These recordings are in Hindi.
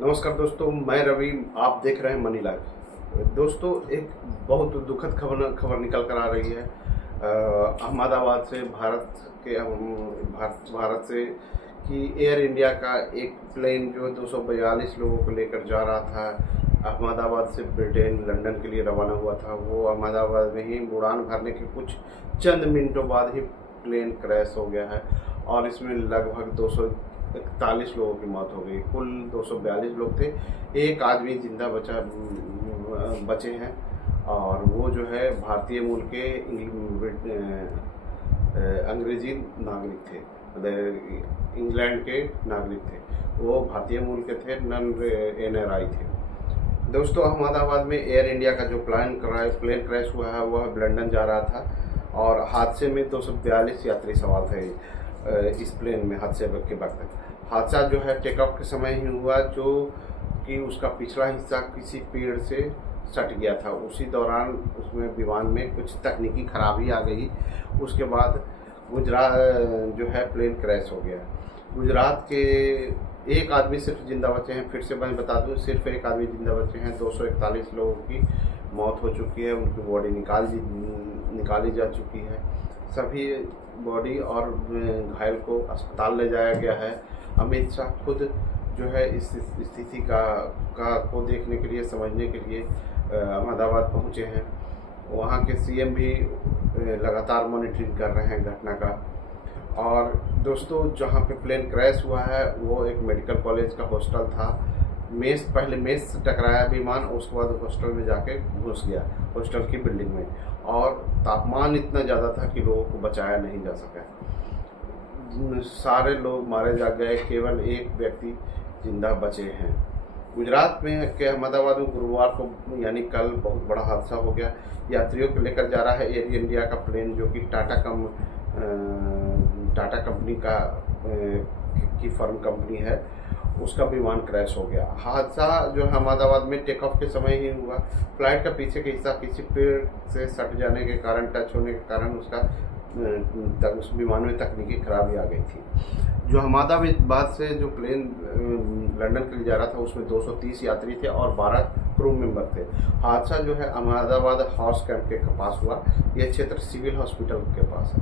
नमस्कार दोस्तों, मैं रवि। आप देख रहे हैं मनी लाइव। दोस्तों, एक बहुत दुखद खबर निकल कर आ रही है अहमदाबाद से, भारत से, कि एयर इंडिया का एक प्लेन जो 242 लोगों को लेकर जा रहा था अहमदाबाद से ब्रिटेन लंदन के लिए रवाना हुआ था। वो अहमदाबाद में ही उड़ान भरने के कुछ चंद मिनटों बाद ही प्लेन क्रैश हो गया है और इसमें लगभग 241 लोगों की मौत हो गई। कुल 242 लोग थे। एक आदमी जिंदा बचे हैं और वो जो है भारतीय मूल के अंग्रेजी नागरिक थे, मतलब इंग्लैंड के नागरिक थे। वो भारतीय मूल के थे, नन NRI थे। दोस्तों, अहमदाबाद में एयर इंडिया का जो प्लेन क्रैश हुआ है वह लंदन जा रहा था और हादसे में 242 यात्री सवार थे। इस प्लेन में हादसे के वक्त हादसा जो है टेक ऑफ के समय ही हुआ, जो कि उसका पिछला हिस्सा किसी पेड़ से सट गया था। उसी दौरान उसमें विमान में कुछ तकनीकी खराबी आ गई। उसके बाद गुजरात जो है प्लेन क्रैश हो गया। गुजरात के एक आदमी सिर्फ जिंदा बचे हैं। फिर से मैं बता दूं, सिर्फ एक आदमी जिंदा बचे हैं। 241 लोगों की मौत हो चुकी है, उनकी बॉडी निकाली जा चुकी है। सभी बॉडी और घायल को अस्पताल ले जाया गया है। अमित शाह खुद जो है इस स्थिति को देखने के लिए, समझने के लिए अहमदाबाद पहुंचे हैं। वहां के CM भी लगातार मॉनिटरिंग कर रहे हैं घटना का। और दोस्तों, जहां पे प्लेन क्रैश हुआ है वो एक मेडिकल कॉलेज का हॉस्टल था। पहले मेस से टकराया विमान, उसके बाद हॉस्टल में जाके घुस गया, हॉस्टल की बिल्डिंग में। और तापमान इतना ज़्यादा था कि लोगों को बचाया नहीं जा सका। सारे लोग मारे जा गए, केवल एक व्यक्ति जिंदा बचे हैं। गुजरात में के अहमदाबाद में गुरुवार को यानी कल बहुत बड़ा हादसा हो गया। यात्रियों को लेकर जा रहा है एयर इंडिया का प्लेन, जो कि टाटा कंपनी की फर्म कंपनी है, उसका विमान क्रैश हो गया। हादसा जो अहमदाबाद में टेक ऑफ के समय ही हुआ। फ्लाइट का पीछे का हिस्सा किसी पेड़ से सट जाने के कारण, टच होने के कारण उस विमान में तकनीकी खराबी आ गई थी। जो अहमदाबाद से जो प्लेन लंदन के लिए जा रहा था उसमें 230 यात्री थे और 12 क्रू मेंबर थे। हादसा जो है अहमदाबाद हॉर्स कैंप के पास हुआ। यह क्षेत्र सिविल हॉस्पिटल के पास है।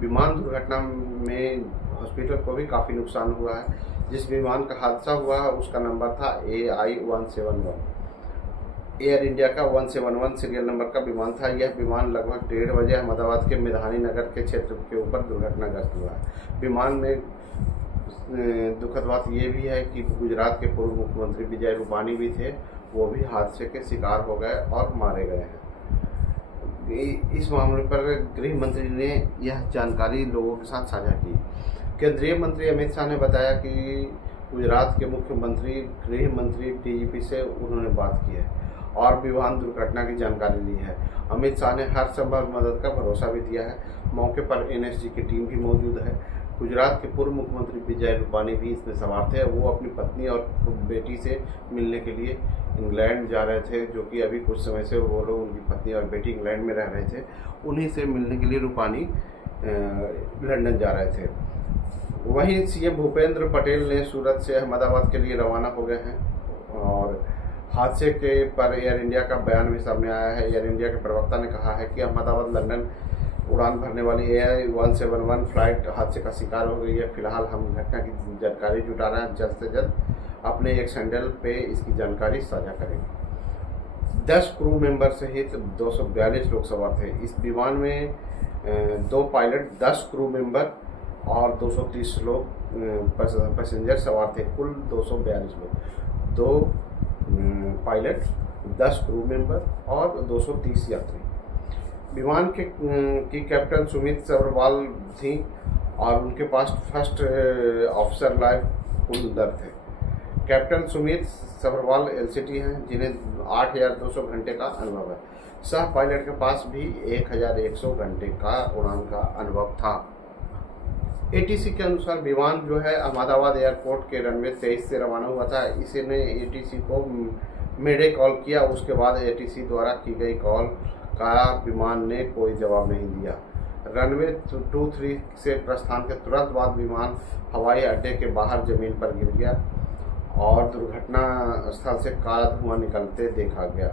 विमान दुर्घटना में हॉस्पिटल को भी काफ़ी नुकसान हुआ है। जिस विमान का हादसा हुआ उसका नंबर था AI 171। एयर इंडिया का 171 सीरियल नंबर का विमान था। यह विमान लगभग 1:30 बजे अहमदाबाद के मेधानी नगर के क्षेत्र के ऊपर दुर्घटनाग्रस्त हुआ है। विमान में दुखद बात यह भी है कि गुजरात के पूर्व मुख्यमंत्री विजय रूपानी भी थे। वो भी हादसे के शिकार हो गए और मारे गए हैं। इस मामले पर गृह मंत्री ने यह जानकारी लोगों के साथ साझा की। केंद्रीय मंत्री अमित शाह ने बताया कि गुजरात के मुख्यमंत्री, गृह मंत्री, DGP से उन्होंने बात की है और विमान दुर्घटना की जानकारी ली है। अमित शाह ने हर संभव मदद का भरोसा भी दिया है। मौके पर NSG की टीम भी मौजूद है। गुजरात के पूर्व मुख्यमंत्री विजय रूपानी भी इसमें सवार थे। वो अपनी पत्नी और बेटी से मिलने के लिए इंग्लैंड जा रहे थे, जो कि अभी कुछ समय से वो लोग, उनकी पत्नी और बेटी इंग्लैंड में रह रहे थे। उन्हीं से मिलने के लिए रूपानी लंदन जा रहे थे। वहीं CM भूपेंद्र पटेल ने सूरत से अहमदाबाद के लिए रवाना हो गए हैं। और हादसे के पर एयर इंडिया का बयान भी सामने आया है। एयर इंडिया के प्रवक्ता ने कहा है कि अहमदाबाद लंदन उड़ान भरने वाली AI 171 फ्लाइट हादसे का शिकार हो गई है। फिलहाल हम घटना की जानकारी जुटा रहे हैं। जल्द से जल्द अपने एक हैंडल पे इसकी जानकारी साझा करेंगे। 10 क्रू मेंबर सहित 242 लोग सवार थे। इस विमान में 2 पायलट, 10 क्रू मेंबर और 230 लोग पैसेंजर सवार थे। कुल 242 लोग, 2 पायलट, 10 क्रू मेंबर और 230 यात्री। विमान की कैप्टन सुमित सब्रवाल थी और उनके पास फर्स्ट ऑफिसर लाइफ होल्डर थे। कैप्टन सुमित सब्रवाल LCT हैं, जिन्हें 8,200 घंटे का अनुभव है। सह पायलट के पास भी 1,100 घंटे का उड़ान का अनुभव था। ATC के अनुसार विमान जो है अहमदाबाद एयरपोर्ट के रनवे 23 से रवाना हुआ था। इसी ने ATC को मेडे कॉल किया। उसके बाद ATC द्वारा की गई कॉल का विमान ने कोई जवाब नहीं दिया। रनवे 23 से प्रस्थान के तुरंत बाद विमान हवाई अड्डे के बाहर जमीन पर गिर गया और दुर्घटना स्थल से काला धुआं निकलते देखा गया।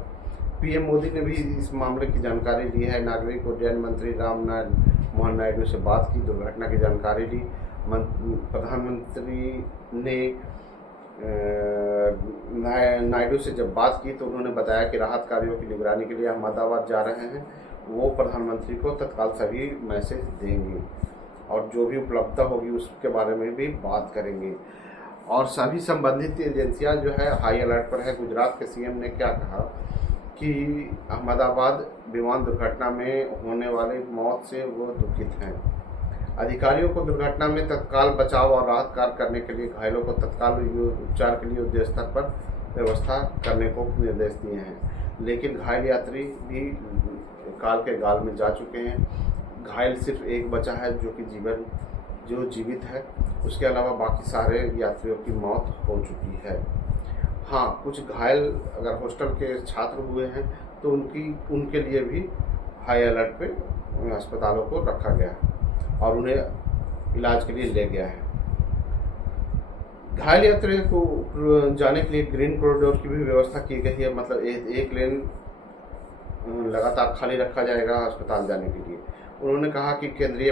पीएम मोदी ने भी इस मामले की जानकारी ली है। नागरिक उड्डयन मंत्री मोहन नायडू से बात की, दुर्घटना की जानकारी ली। प्रधानमंत्री ने नायडू से जब बात की तो उन्होंने बताया कि राहत कार्यों की निगरानी के लिए अहमदाबाद जा रहे हैं। वो प्रधानमंत्री को तत्काल सभी मैसेज देंगे और जो भी उपलब्धता होगी उसके बारे में भी बात करेंगे। और सभी संबंधित एजेंसियां जो है हाई अलर्ट पर है। गुजरात के सीएम ने क्या कहा कि अहमदाबाद विमान दुर्घटना में होने वाली मौत से वो दुखित हैं। अधिकारियों को दुर्घटना में तत्काल बचाव और राहत कार्य करने के लिए घायलों को तत्काल उपचार के लिए युद्ध स्तर पर व्यवस्था करने को निर्देश दिए हैं। लेकिन घायल यात्री भी काल के गाल में जा चुके हैं। घायल सिर्फ एक बचा है जो जीवित है, उसके अलावा बाकी सारे यात्रियों की मौत हो चुकी है। हाँ, कुछ घायल अगर हॉस्टल के छात्र हुए हैं तो उनके लिए भी हाई अलर्ट पे अस्पतालों को रखा गया है और उन्हें इलाज के लिए ले गया है। घायल यात्रियों को जाने के लिए ग्रीन कॉरिडोर की भी व्यवस्था की गई है। मतलब एक लेन लगातार खाली रखा जाएगा अस्पताल जाने के लिए। उन्होंने कहा कि केंद्रीय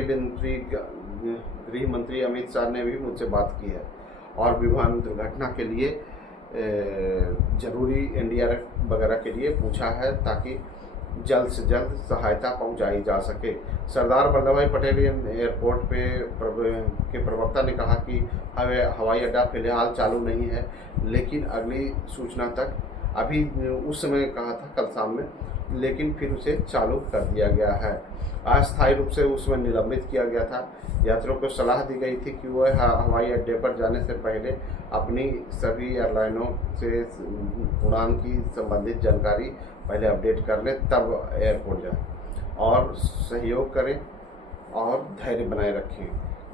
गृह मंत्री अमित शाह ने भी मुझसे बात की है और विमान दुर्घटना के लिए जरूरी एनडीआरएफ वगैरह के लिए पूछा है ताकि जल्द से जल्द सहायता पहुंचाई जा सके। सरदार वल्लभ भाई पटेल एयरपोर्ट के प्रवक्ता ने कहा कि हवाई अड्डा फिलहाल चालू नहीं है, लेकिन अगली सूचना तक, अभी उस समय कहा था कल शाम में, लेकिन फिर उसे चालू कर दिया गया है। अस्थायी रूप से उसमें निलंबित किया गया था। यात्रियों को सलाह दी गई थी कि वह हवाई अड्डे पर जाने से पहले अपनी सभी एयरलाइनों से उड़ान की संबंधित जानकारी पहले अपडेट कर लें, तब एयरपोर्ट जाएं और सहयोग करें और धैर्य बनाए रखें,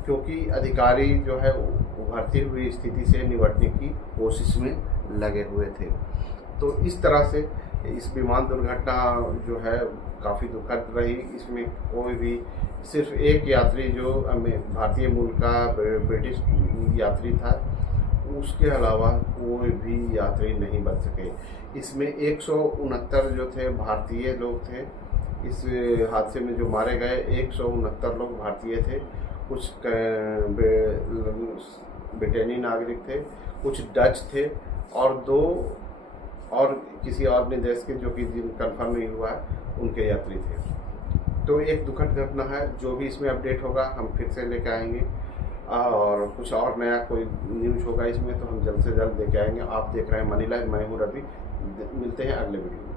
क्योंकि अधिकारी जो है उभरती हुई स्थिति से निपटने की कोशिश में लगे हुए थे। तो इस तरह से इस विमान दुर्घटना जो है काफ़ी दुखद रही। इसमें कोई भी, सिर्फ एक यात्री जो भारतीय मूल का ब्रिटिश यात्री था, उसके अलावा कोई भी यात्री नहीं बच सके। इसमें 169 जो थे भारतीय लोग थे। इस हादसे में जो मारे गए 169 लोग भारतीय थे। कुछ ब्रिटेनी नागरिक थे, कुछ डच थे और 2 और किसी और अपने देश के जो कि कंफर्म नहीं हुआ है उनके यात्री थे। तो एक दुखद घटना है। जो भी इसमें अपडेट होगा हम फिर से लेके आएंगे और कुछ और नया कोई न्यूज़ होगा इसमें तो हम जल्द से जल्द लेके आएंगे। आप देख रहे हैं मनी लाइव, मैं हूँ रवि। मिलते हैं अगले वीडियो में।